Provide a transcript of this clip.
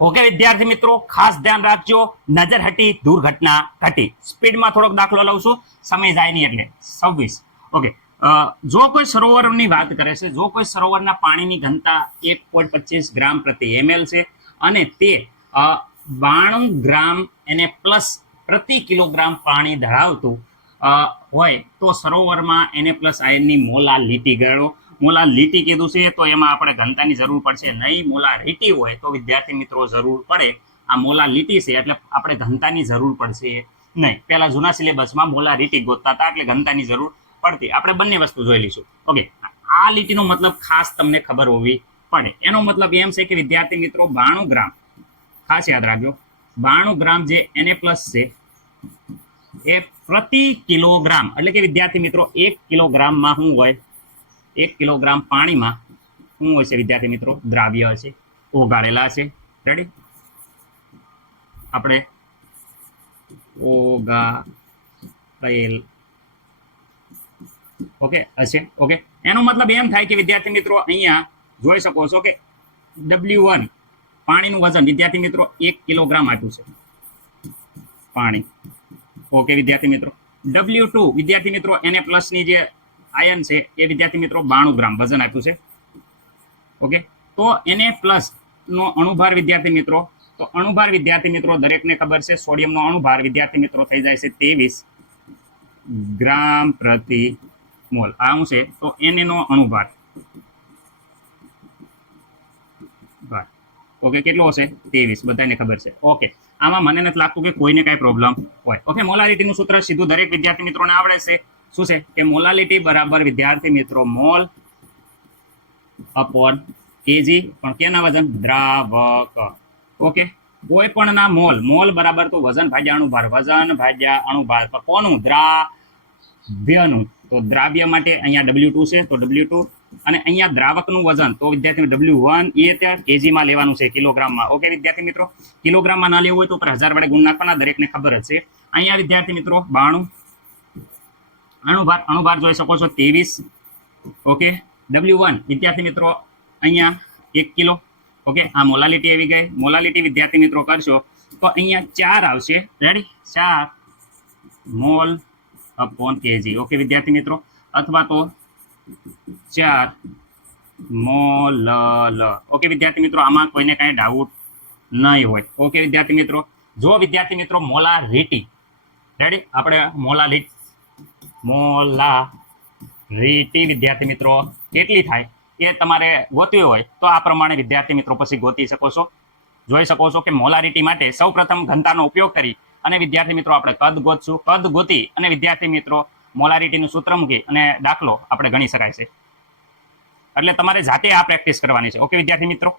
Okay વિદ્યાર્થી મિત્રો, ખાસ ધ્યાન રાખજો. નજર હટી દુર્ઘટના ઘટી. સ્પીડમાં થોડોક દાખલો લઉં છું, સમય જાય નહીં એટલે 26. ઓકે, જો કોઈ સરોવરની વાત કરે છે, જો કોઈ સરોવરના પાણીની ઘનતા 1.25 ગ્રામ પ્રતિ ml છે અને તે 92 ગ્રામ એને પ્લસ પ્રતિ કિલોગ્રામ પાણી ધરાવતું હોય તો સરોવરમાં એને પ્લસ આયનની મોલાલિટી ગણો. મોલાલિટી કીધું છે તો એમાં આપણે ઘનતાની જરૂર પડશે નહીં. મોલારિટી હોય તો વિદ્યાર્થી મિત્રો જરૂર પડે. આ મોલાલિટી છે એટલે આપણે ઘનતાની જરૂર પડશે નહીં. પહેલા જૂના સિલેબસમાં મોલારિટી ગોતતા હતા એટલે ઘનતાની જરૂર પડતી. આપણે બંને વસ્તુ જોઈ લઈશું. ઓકે, આ લીટીનો મતલબ ખાસ તમને ખબર હોવી પડે. એનો મતલબ એમ છે કે વિદ્યાર્થી મિત્રો 92 ગ્રામ, ખાસ યાદ રાખજો, 92 ગ્રામ જે Na પ્લસ છે એ પ્રતિ કિલોગ્રામ, એટલે કે વિદ્યાર્થી મિત્રો 1 કિલોગ્રામમાં શું હોય, 1 કિલોગ્રામ પાણીમાં શું હોય છે વિદ્યાર્થી મિત્રો, દ્રાવ્ય હશે, ઓગાળેલા છે. રેડી, આપણે ઓગાળેલ ઓકે હશે. ઓકે, એનો મતલબ એમ થાય કે વિદ્યાર્થી મિત્રો અહીંયા જોઈ શકો છો કે W1 પાણીનું વજન વિદ્યાર્થી મિત્રો 1 કિલોગ્રામ આપ્યું છે પાણી. ઓકે વિદ્યાર્થી મિત્રો, W2 વિદ્યાર્થી મિત્રો Na પ્લસની જે આયન છે એ વિદ્યાર્થી મિત્રો 92 ગ્રામ વજન આપ્યું છે. ઓકે, તો Na પ્લસ નો અણુભાર વિદ્યાર્થી મિત્રો, તો અણુભાર વિદ્યાર્થી મિત્રો દરેકને ખબર છે, સોડિયમનો અણુભાર વિદ્યાર્થી મિત્રો થઈ જાય છે 23 ગ્રામ પ્રતિ મોલ. આ શું છે તો Na નો અણુભાર. ઓકે, કેટલો હશે 23, બધાને ખબર છે. ઓકે, આમાં મને નથી લાગતું કે કોઈને કાંઈ પ્રોબ્લેમ હોય. ઓકે, મોલાલિટીનું સૂત્ર સીધું દરેક વિદ્યાર્થી મિત્રોને આવડે છે. શું છે કે મોલાલિટી બરાબર વિદ્યાર્થી મિત્રો મોલ અપોન કેજી, પણ કેના વજન, દ્રાવક. ઓકે, કોઈ પણ ના મોલ, મોલ બરાબર તો વજન ભાગ્યા અણુભાર, વજન ભાગ્યા અણુભાર, કોનું, દ્રાવ્યનું. તો દ્રાવ્ય માટે અહીંયા W2 છે તો W2, અને અહીંયા દ્રાવકનું વજન તો વિદ્યાર્થી W1 એ ત્યાં કેજીમાં લેવાનું છે, કિલોગ્રામમાં. ઓકે વિદ્યાર્થી મિત્રો, કિલોગ્રામમાં ના લેવું હોય તો ઉપર 1000 વડે ગુણ નાખવાના, દરેકને ખબર જ છે. અહીંયા વિદ્યાર્થી મિત્રો 92 અણુભાર જોઈ શકો છો 23. ઓકે, W1 વિદ્યાર્થી મિત્રો અહીંયા 1 કિલો. ઓકે, આ મોલાલિટી આવી ગઈ. મોલાલિટી વિદ્યાર્થી મિત્રો કરશો તો અહીંયા 4 આવશે. Ready, 4 mall upon KG. Okay વિદ્યાર્થી મિત્રો, અથવા તો 4 મોલ. ઓકે વિદ્યાર્થી મિત્રો, આમાં કોઈને કાંઈ ડાઉટ નહીં હોય. ઓકે વિદ્યાર્થી મિત્રો, જો વિદ્યાર્થી મિત્રો મોલારિટી, રેડી, આપણે મોલારિટી વિદ્યાર્થી મિત્રો કેટલી થાય એ તમારે ગોતવી હોય તો આ પ્રમાણે વિદ્યાર્થી મિત્રો પછી ગોતી શકો છો. જોઈ શકો છો કે મોલારિટી માટે સૌપ્રથમ ઘનતાનો ઉપયોગ કરી અને વિદ્યાર્થી મિત્રો આપણે કદ ગોતશું. કદ ગોતી અને વિદ્યાર્થી મિત્રો મોલારિટીનું સૂત્ર મૂકી અને દાખલો આપણે ગણી શકાય છે. એટલે તમારે જાતે આ પ્રેક્ટિસ કરવાની છે. ઓકે વિદ્યાર્થી મિત્રો.